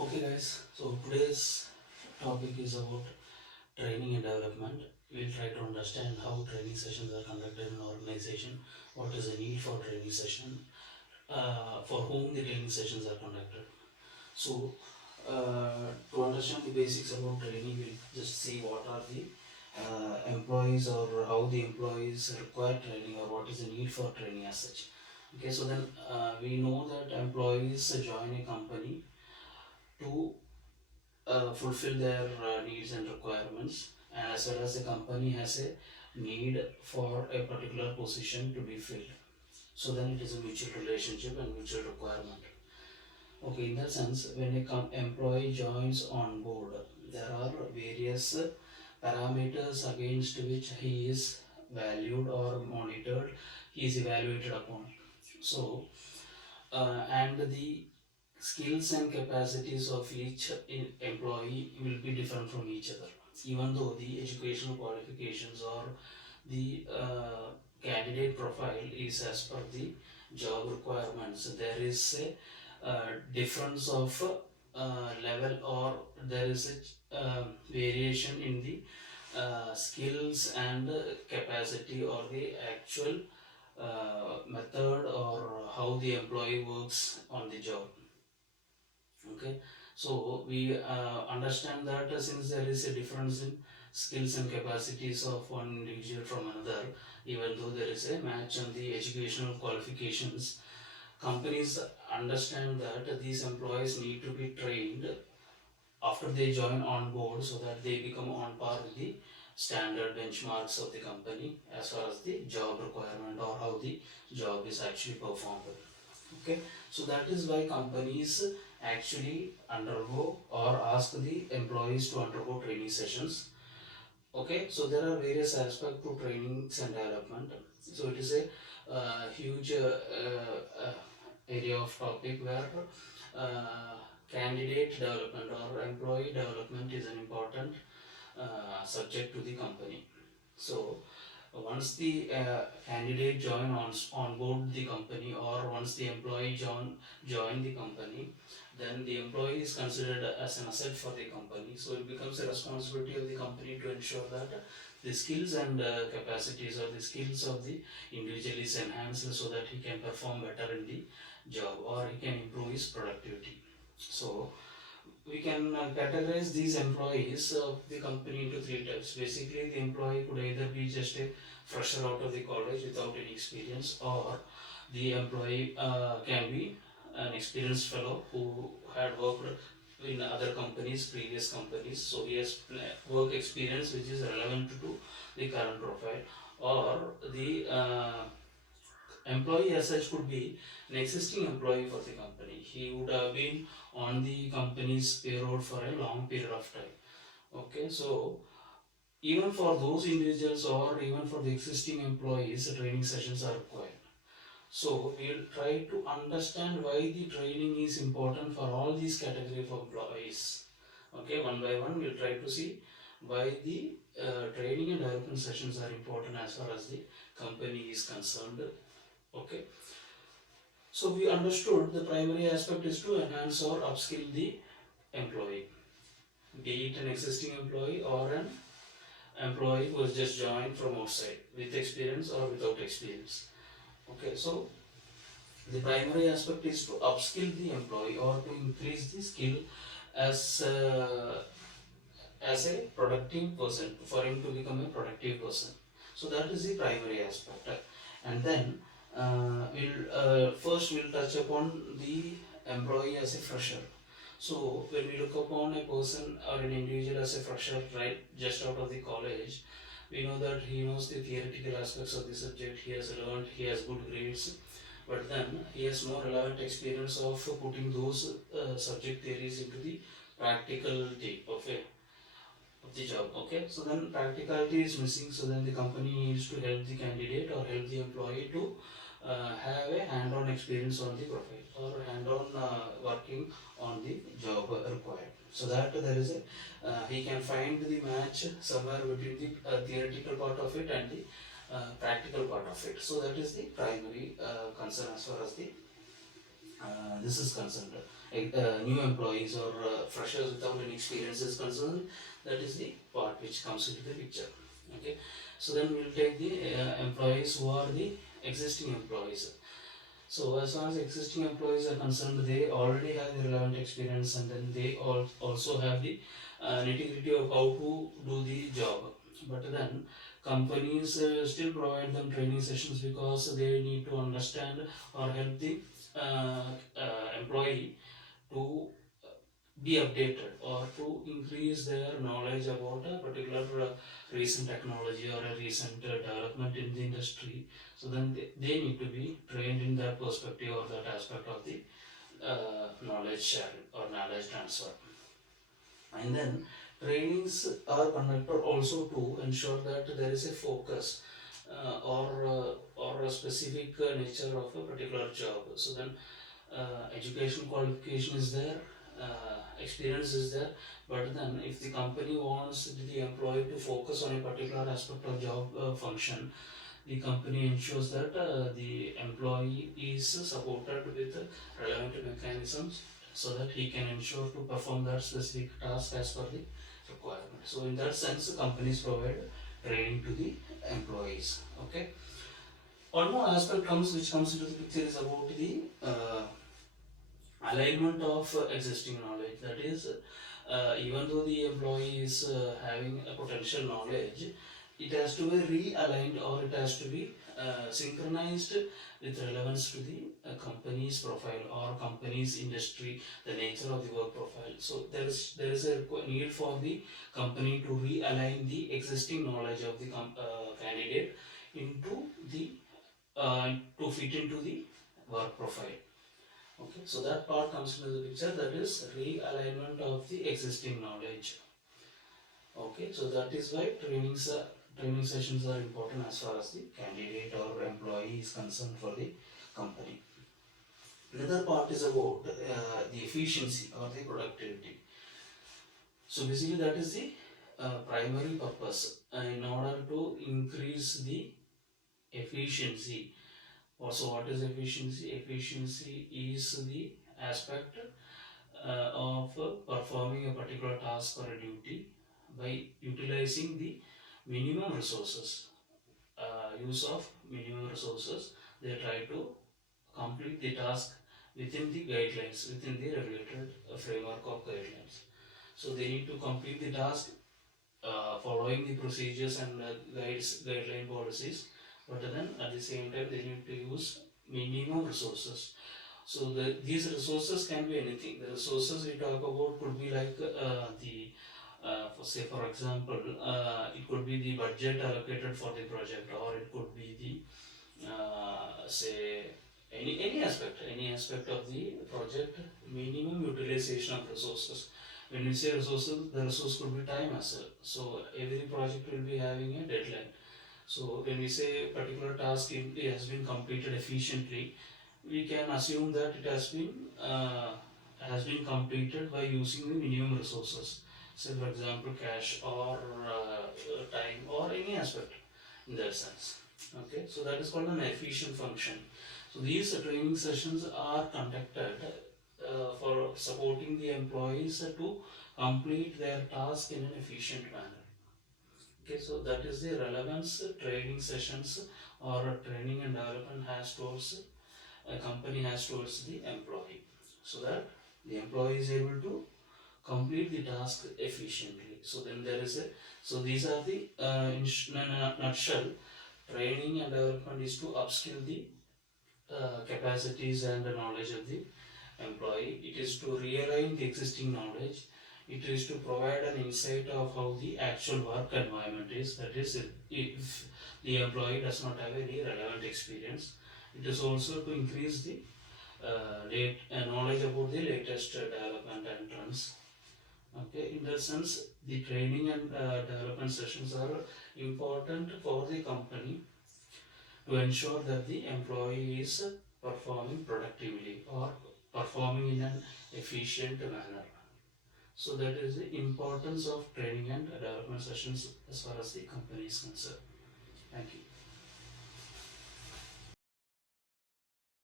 Okay guys, so today's topic is about training and development. We'll try to understand how training sessions are conducted in an organization, what is the need for training session, for whom the training sessions are conducted. So to understand the basics about training, we'll just see what are the employees or how the employees require training or what is the need for training as such. Okay, so then we know that employees join a company to fulfill their needs and requirements, as well as the company has a need for a particular position to be filled. So then it is a mutual relationship and mutual requirement. Okay, in that sense, when a employee joins on board, there are various parameters against which he is valued or monitored, he is evaluated upon. So, and the skills and capacities of each employee will be different from each other, even though the educational qualifications or the candidate profile is as per the job requirements. There is a difference of level, or there is a variation in the skills and capacity, or the actual method or how the employee works on the job. Okay, so we understand that since there is a difference in skills and capacities of one individual from another, even though there is a match on the educational qualifications, companies understand that these employees need to be trained after they join on board, so that they become on par with the standard benchmarks of the company as far as the job requirement or how the job is actually performed. Okay, so that is why companies actually undergo or ask the employees to undergo training sessions. Okay, so there are various aspects to trainings and development. So it is a huge area of topic where uh, candidate development or employee development is an important subject to the company. So once the candidate on board the company, or once the employee join the company, then the employee is considered as an asset for the company. So it becomes a responsibility of the company to ensure that the skills and capacities or the skills of the individual is enhanced, so that he can perform better in the job or he can improve his productivity. So we can categorize these employees of the company into three types. Basically, the employee could either be just a fresher out of the college without any experience, or the employee can be an experienced fellow who had worked in other companies, previous companies, so he has work experience which is relevant to the current profile, or the employee as such could be an existing employee for the company. He would have been on the company's payroll for a long period of time. Okay, so even for those individuals or even for the existing employees, training sessions are required. So we'll try to understand why the training is important for all these category of employees. Okay, one by one we'll try to see why the training and development sessions are important as far as the company is concerned. Okay, so we understood the primary aspect is to enhance or upskill the employee, be it an existing employee or an employee who has just joined from outside with experience or without experience. Okay, so the primary aspect is to upskill the employee or to increase the skill as as a productive person, for him to become a productive person. So that is the primary aspect. And then we'll touch upon the employee as a fresher. So when we look upon a person or an individual as a fresher, right, just out of the college, we know that he knows the theoretical aspects of the subject, he has learned, he has good grades, but then he has no relevant experience of putting those subject theories into the practicality of the job. Okay, so then practicality is missing, so then the company needs to help the candidate or help the employee to have a hand-on experience on the profile or hand-on working on the job required, so that there is a he can find the match somewhere between the theoretical part of it and the practical part of it. So that is the primary concern as far as the this is concerned. new employees or freshers without any experience is concerned, that is the part which comes into the picture. Okay, so then we'll take the employees who are the existing employees. So as far as existing employees are concerned, they already have the relevant experience, and then they also have the nitty-gritty of how to do the job. But then companies still provide them training sessions because they need to understand or help the uh, employee to be updated or to increase their knowledge about a particular recent technology or a recent development in the industry. So then they need to be trained in that perspective or that aspect of the knowledge sharing or knowledge transfer. And then trainings are conducted also to ensure that there is a focus or a specific nature of a particular job. So then education qualification is there, experience is there, but then if the company wants the employee to focus on a particular aspect of job function, the company ensures that the employee is supported with relevant mechanisms so that he can ensure to perform that specific task as per the requirement. So in that sense, companies provide training to the employees. Okay. One more aspect which comes into the picture is about the alignment of existing knowledge. That is, even though the employee is having a potential knowledge, it has to be realigned or it has to be synchronized with relevance to the company's profile or company's industry, the nature of the work profile. So there is a need for the company to realign the existing knowledge of the candidate into the to fit into the work profile. Okay, so that part comes into the picture, that is realignment of the existing knowledge. Okay, so that is why training sessions are important as far as the candidate or employee is concerned for the company. Another part is about the efficiency or the productivity. So basically that is the primary purpose in order to increase the efficiency. Also, what is efficiency? Efficiency is the aspect of performing a particular task or a duty by utilizing the minimum resources. Use of minimum resources, they try to complete the task within the guidelines, within the regulated framework of guidelines. So they need to complete the task following the procedures and guideline policies, but then at the same time they need to use minimum resources. So these resources can be anything. The resources we talk about could be like for example, it could be the budget allocated for the project, or it could be the say any aspect of the project, minimum utilization of resources. When we say resources, the resource could be time as well. So every project will be having a deadline. So when we say particular task it has been completed efficiently, we can assume that it has been completed by using the minimum resources. Say for example cash or time or any aspect in that sense. Okay, so that is called an efficient function. So these training sessions are conducted for supporting the employees to complete their task in an efficient manner. Okay, so that is the relevance training sessions or training and development has towards a company has towards the employee, so that the employee is able to complete the task efficiently. So then there is a, so these are the in a nutshell, training and development is to upskill the capacities and the knowledge of the employee. It is to realign the existing knowledge. It is to provide an insight of how the actual work environment is. That is, if the employee does not have any relevant experience. It is also to increase the knowledge about the latest development and trends. Okay, in that sense, the training and development sessions are important for the company to ensure that the employee is performing productively or performing in an efficient manner. So that is the importance of training and development sessions as far as the company is concerned. Thank you.